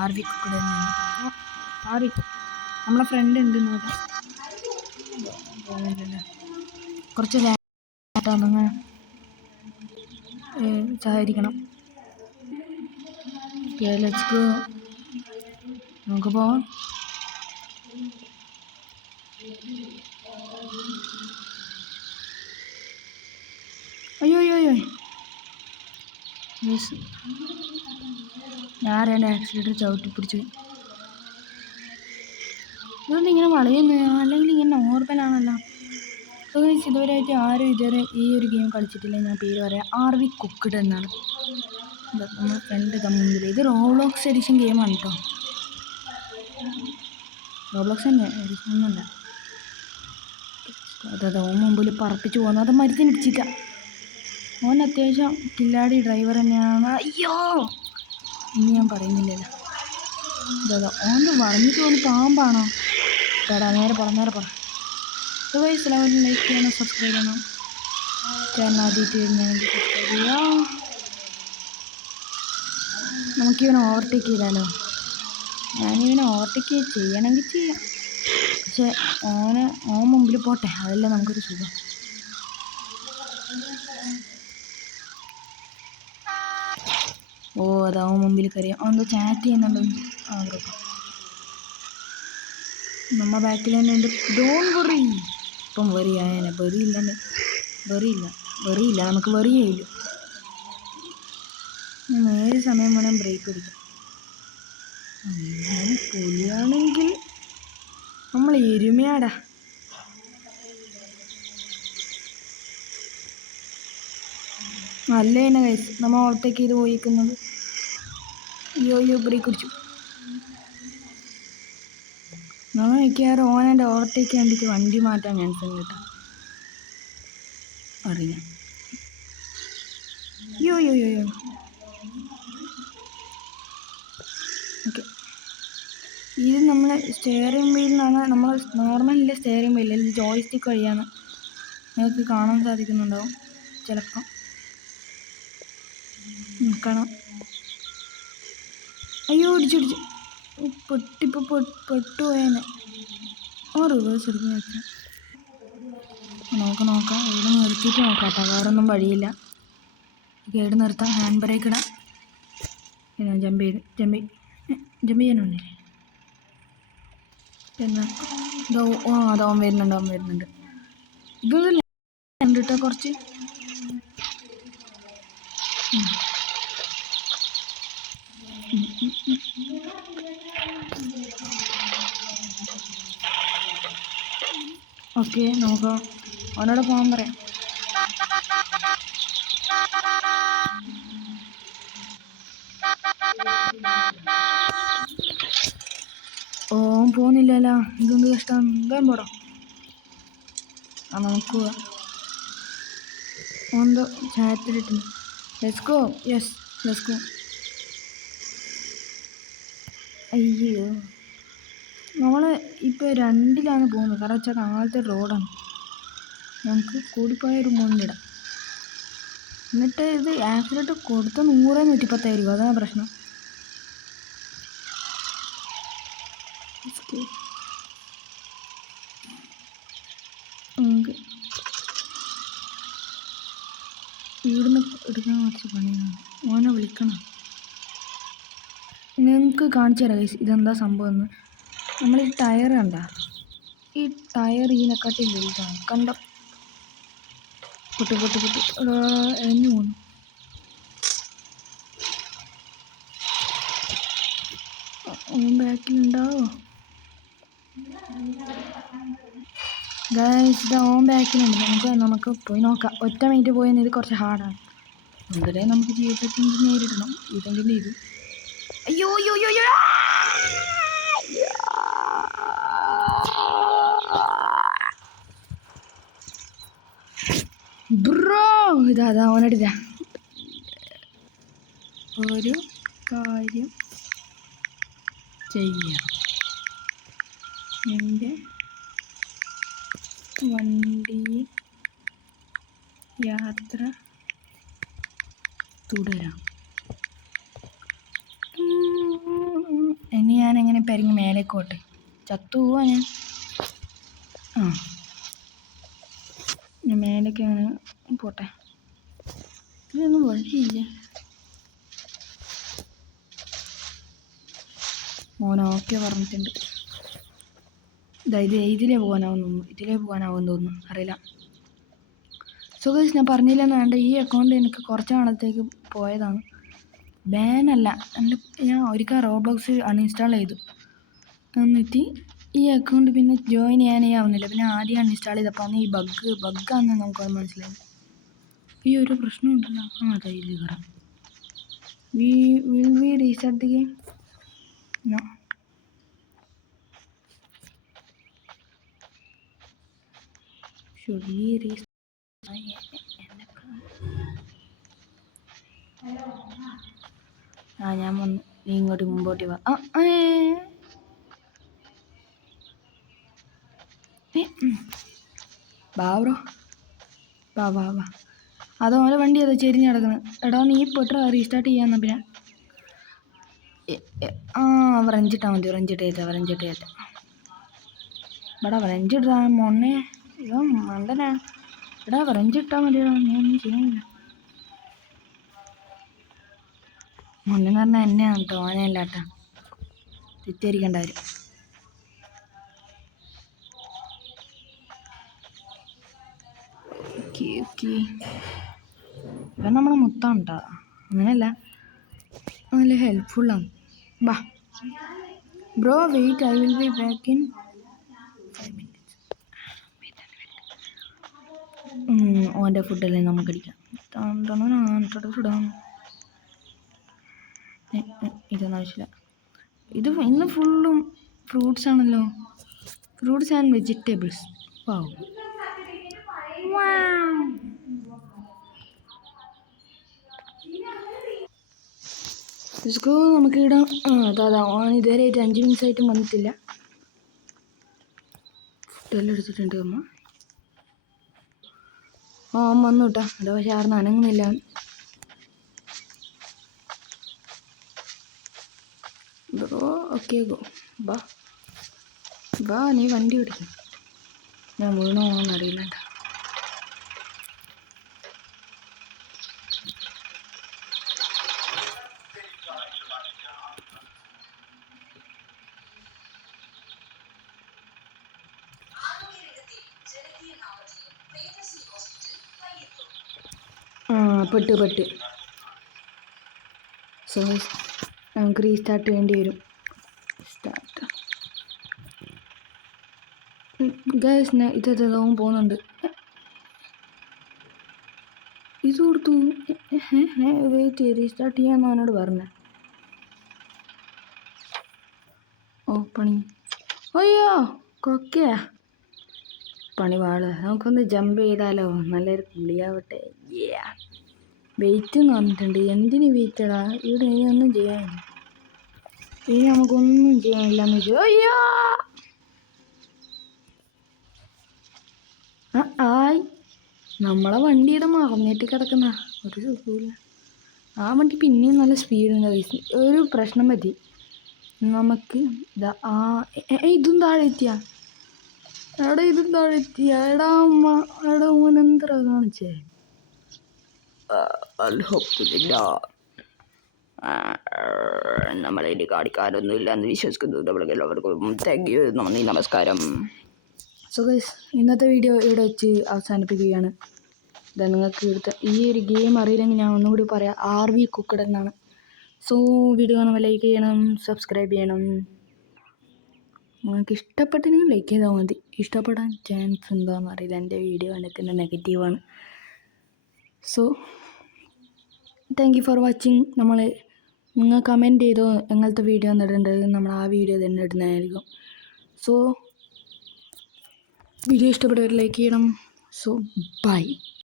ആർവിക്ക് കൂടെ ആർവി നമ്മളെ ഫ്രണ്ട് ഉണ്ട് പോകുന്നില്ലല്ലോ. കുറച്ച് ലാറ്റാണെന്ന് സഹകരിക്കണം. Let's go. നമുക്ക് പോവാം. അയ്യോ അയ്യോ അയ്യോ ഞാൻ എൻ്റെ ആക്സിഡൻറ്റ് ചവിട്ടി പിടിച്ചു. ഇതുകൊണ്ട് ഇങ്ങനെ വളയുന്നു, അല്ലെങ്കിൽ ഇങ്ങനെ നോർമലാണല്ലോ. ഇതുവരെയായിട്ട് ആരും ഇതുവരെ ഈ ഒരു ഗെയിം കളിച്ചിട്ടില്ല. ഞാൻ പേര് പറയാം, ആർവി കുക്ക്ഡ് എന്നാണ്. നമ്മൾ ഫ്രണ്ട് തമ്മിൽ ഇത് റോബ്ലോക്സ് എഡിഷൻ ഗെയിമാണ് കേട്ടോ. റോബ്ലോക്സ് തന്നെ എഡിഷൻ ഒന്നുമല്ല. അതെ ഓൻ മുമ്പിൽ പറപ്പിച്ച് പോകുന്നു. അത് മരുന്നിടിച്ചില്ല. ഓൻ അത്യാവശ്യം കില്ലാടി ഡ്രൈവർ തന്നെയാണ്. അയ്യോ ഇനി ഞാൻ പറയുന്നില്ലല്ലോ. ഇതാ ഓൻ്റെ വളഞ്ഞിട്ട് പോകുന്ന പാമ്പാണോ? ചേട്ടാ നേരെ പറ. എല്ലാവരും ലൈക്ക് ചെയ്യണം, സബ്സ്ക്രൈബ് ചെയ്യണം. ചാനൽ ആദ്യമായിട്ട് വരുന്നതെങ്കിൽ സബ്സ്ക്രൈബ് ചെയ്യാം. നമുക്കിവനെ ഓവർടേക്ക് ചെയ്താലോ? ഞാനിവനെ ഓവർടേക്ക് ചെയ്യണമെങ്കിൽ ചെയ്യാം. പക്ഷെ ഓൻ മുമ്പിൽ പോട്ടെ, അതല്ലേ നമുക്കൊരു സുഖം. ഓ അതാവും മുമ്പിൽ കയറിയാം. അവൻ ചാറ്റ് ചെയ്യുന്നുണ്ടോ? നമ്മ ബാക്കിൽ തന്നെ ഉണ്ട്. Don't worry. ഇപ്പം വെറി ആയേനെ. വെറിയില്ല നമുക്ക് വെറിയേയില്ല. ഏത് സമയം വേണം ബ്രേക്ക് പിടിക്കാം. പുലിയാണെങ്കിൽ നമ്മൾ എരുമയാടാ. നല്ല തന്നെ കഴിച്ചു നമ്മൾ ഓവർടേക്ക് ചെയ്ത് പോയിരിക്കുന്നത്. അയ്യോ ബ്രേക്ക് പിടിച്ചു. നമ്മൾ മിക്കവാറും ഓനെൻ്റെ ഓവർടേക്ക് വേണ്ടിയിട്ട് വണ്ടി മാറ്റാൻ ചാൻസ് ഉണ്ട് കേട്ടോ. അറിയാം. അയ്യോ ഓക്കെ. ഇത് നമ്മൾ സ്റ്റെയറിംഗ് വീൽ എന്നാണ്. നമ്മൾ നോർമലില്ല സ്റ്റെയറിംഗ് വീൽ, ഇത് ജോയ്സ്റ്റിക്ക് വഴിയാണ്. നിങ്ങൾക്ക് കാണാൻ സാധിക്കുന്നുണ്ടാവും ചിലപ്പം. കാണാം. അയ്യോ ഇടിച്ചു പെട്ടുപോയേനെ. റിവേഴ്സ് എടുക്കുന്ന വെച്ചാൽ നോക്കാം. ഇവിടെ നിർത്തിയിട്ട് നോക്കാം കേട്ടോ. വേറൊന്നും വഴിയില്ല. കേട് നിർത്താം. ഹാൻഡ് ബ്രേക്ക് ഇടാം. പിന്നെ ജമ്പ് ചെയ്യാനുണ്ടേ. പിന്നെ അതവൻ വരുന്നുണ്ട്. ഇത് ഉണ്ട് കേട്ടോ കുറച്ച്. ഓക്കെ നമുക്ക് അവനോട് പോകാൻ പറയാം. പോകുന്നില്ലല്ലോ. ഇതൊന്ന് കഷ്ടം. വേഗം പോടാ. നമുക്ക് ഓന്തോ ചാറ്റിലിട്ടുണ്ട്. Let's go. Yes let's go. അയ്യോ നമ്മൾ ഇപ്പോൾ 2-ലാണ് പോകുന്നത്. കാരണം വെച്ചാൽ നാളത്തെ റോഡാണ്. നമുക്ക് കൂടിപ്പോയൊരു 3 ഇടാം. എന്നിട്ട് ഇത് ആക്സിഡൻറ്റ് കൊടുത്ത 100-110 ആയിരിക്കും. അതാണ് പ്രശ്നം. നമുക്ക് ഇവിടുന്ന് എടുക്കാൻ കുറച്ച് പണിയാണ്. ഓനെ വിളിക്കണം. നിങ്ങൾക്ക് കാണിച്ചു തരാം ഇതെന്താ സംഭവം എന്ന്. നമ്മൾ ഈ ടയർ കണ്ട, ഈ ടയർ ഇതിനെക്കാട്ടി വലുതാണ്. കണ്ട പൊട്ട് എന്നു പോന്നു. ബാക്കിലുണ്ടാവോ ഗൈസ്? ഇത് ബാക്കിലുണ്ട്. നമുക്ക് പോയി നോക്കാം. ഒറ്റ മിനിറ്റ് പോയെന്ന്. ഇത് കുറച്ച് ഹാർഡാണ്. അതുവരെ നമുക്ക് ജീവിതത്തിൽ നേരിടണം. ഇതെങ്കിലും ഇത്. അയ്യോ ബ്രോ ഇതാ ഓനടില്ല. ഒരു കാര്യം ചെയ്യാം. എൻ്റെ വണ്ടിയിൽ യാത്ര തുടരാം. പെരങ്ങി മേലേക്കോട്ടെ. ചത്തു പോവാ ഞാൻ. ഞാൻ മേലേക്ക് അങ്ങനെ പോട്ടെ. ഇതൊന്നും വഴിയില്ല. മോനോക്കെ പറഞ്ഞിട്ടുണ്ട്. ഇതിലേ പോകാനാവും തോന്നുന്നു, അറിയില്ല. സോ ഗൈസ്, ഞാൻ പറഞ്ഞില്ലെന്ന് വേണ്ട, ഈ അക്കൗണ്ട് എനിക്ക് കുറച്ച് നാളത്തേക്ക് പോയതാണ്. ബാനല്ല, ഞാൻ ഒരിക്കൽ റോബ്ലോക്സ് അൺഇൻസ്റ്റാൾ ചെയ്തു. എന്നിട്ട് ഈ അക്കൗണ്ട് പിന്നെ ജോയിൻ ചെയ്യാനേ ആവുന്നില്ല. പിന്നെ ആദ്യം അൺഇൻസ്റ്റാൾ ചെയ്തപ്പോൾ ഈ ബഗ്ഗാണെന്ന് നമുക്ക് മനസ്സിലായി. ഈ ഒരു പ്രശ്നമുണ്ടല്ലോ. അതായത് കയറാം. Will we restart the game? No. Should we restart? ഞാൻ വന്നു. നീ ഇങ്ങോട്ട് മുമ്പോട്ട് വാ. വാ ബ്രോ, വാ. അതോലെ വണ്ടി അതാ ചെരിഞ്ഞ് കിടക്കുന്നത്. എടാ നീ പെട്ര റീസ്റ്റാർട്ട് ചെയ്യാന്ന. പിന്നെ റെഞ്ചിട്ടാൽ മതി. റെഞ്ചിട്ടേറ്റ എടാ റെഞ്ചിട്ടാ മൊണ്ണേ. ഇതോ മണ്ടനാ. എടാ റെഞ്ചിട്ടാൽ മതിയോ, നീ ഒന്നും ചെയ്യുന്നില്ല. മൊണ്ണെന്ന് പറഞ്ഞാൽ എന്നെയാണ് കേട്ടോ, ഓനല്ല കേട്ടോ. തെറ്റിദ്ധരിക്കേണ്ട കാര്യം. ഓക്കെ ഇവൻ നമ്മളെ മുത്താണ് കേട്ടോ, അങ്ങനെയല്ല, നല്ല ഹെൽപ്ഫുള്ളാണ്. ബാ bro, wait, I will be back in 5 minutes. ഓൻ്റെ ഫുഡല്ലേ നമുക്ക് അടിക്കാം. ഇതൊന്നും ആവശ്യമില്ല. ഇത് ഇന്ന് ഫുള്ളും ഫ്രൂട്ട്സ് ആണല്ലോ. Fruits and vegetables. വാവ്. നമുക്ക് ഇടാം. അതാ ഓൺ ഇതുവരെ 5 minutes ആയിട്ടും വന്നിട്ടില്ല. ഫുഡെല്ലാം എടുത്തിട്ടുണ്ട് അമ്മ. വന്നു കേട്ടോ. അതാ പക്ഷെ ആർന്ന് അനങ്ങുന്നില്ല. Bro okay go. ബാ നീ വണ്ടി ഓടിക്കും. ഞാൻ വീണോന്ന് അറിയില്ല. പെട്ട്. സോ നമുക്ക് റീസ്റ്റാർട്ട് ചെയ്യേണ്ടി വരും. ഗൈസ് ഇതെല്ലാം പോകുന്നുണ്ട്. ഇത് കൊടുത്തു. വെയിറ്റ് ചെയ്ത് റീസ്റ്റാർട്ട് ചെയ്യാമെന്ന് അവനോട് പറഞ്ഞേ. പണി. അയ്യോ കൊക്കയാ പണി വാള്. നമുക്കൊന്ന് ജമ്പ് ചെയ്താലോ, നല്ലൊരു കുളിയാവട്ടെ. വെയിറ്റ് എന്ന് പറഞ്ഞിട്ടുണ്ട്. എന്തിന് വെയിറ്റടാ? ഇവിടെ ഇനി ഒന്നും ചെയ്യാനില്ല. ഇനി നമുക്കൊന്നും ചെയ്യാനില്ല എന്ന് വെച്ചു. അയ്യോ നമ്മളെ വണ്ടിയുടെ മറന്നിട്ട് കിടക്കുന്ന ഒരു സുഖമില്ല. ആ വണ്ടി പിന്നെയും നല്ല സ്പീഡുണ്ട്. ഒരു പ്രശ്നം പറ്റി. നമുക്ക് ഇതും താഴെ എത്തിയ. ഇതും താഴെ എത്തിയ. എടാ ഓനെന്തറ കാണിച്ചേ. നമ്മളിനി കാണിക്കാനൊന്നും ഇല്ല എന്ന് വിശ്വസിക്കുന്നു. നമ്മൾക്ക് എല്ലാവർക്കും താങ്ക് യു, നന്ദി, നമസ്കാരം. സോ ഗൈസ്, ഇന്നത്തെ വീഡിയോ ഇവിടെ വെച്ച് അവസാനിപ്പിക്കുകയാണ്. നിങ്ങൾക്ക് ഇവിടുത്തെ ഈ ഒരു ഗെയിം അറിയില്ലെങ്കിൽ ഞാൻ ഒന്നുകൂടി പറയാം. RV കുക്കഡ് എന്നാണ്. സോ വീഡിയോ കാണുമ്പോൾ ലൈക്ക് ചെയ്യണം, സബ്സ്ക്രൈബ് ചെയ്യണം. നിങ്ങൾക്ക് ഇഷ്ടപ്പെട്ടെങ്കിൽ ലൈക്ക് ചെയ്താൽ മതി. ഇഷ്ടപ്പെടാൻ ചാൻസ് ഉണ്ടോയെന്ന് അറിയില്ല. എൻ്റെ വീഡിയോ കണ്ടിട്ട് നെഗറ്റീവാണ്. So thank you for watching. നിങ്ങൾ കമൻറ്റ് ചെയ്തോ എങ്ങനത്തെ വീഡിയോ ഇടേണ്ടത്, നമ്മൾ ആ വീഡിയോ തന്നെ ഇടുന്നതായിരിക്കും. സോ വീഡിയോ ഇഷ്ടപ്പെട്ടവർ ലൈക്ക് ചെയ്യണം. So by.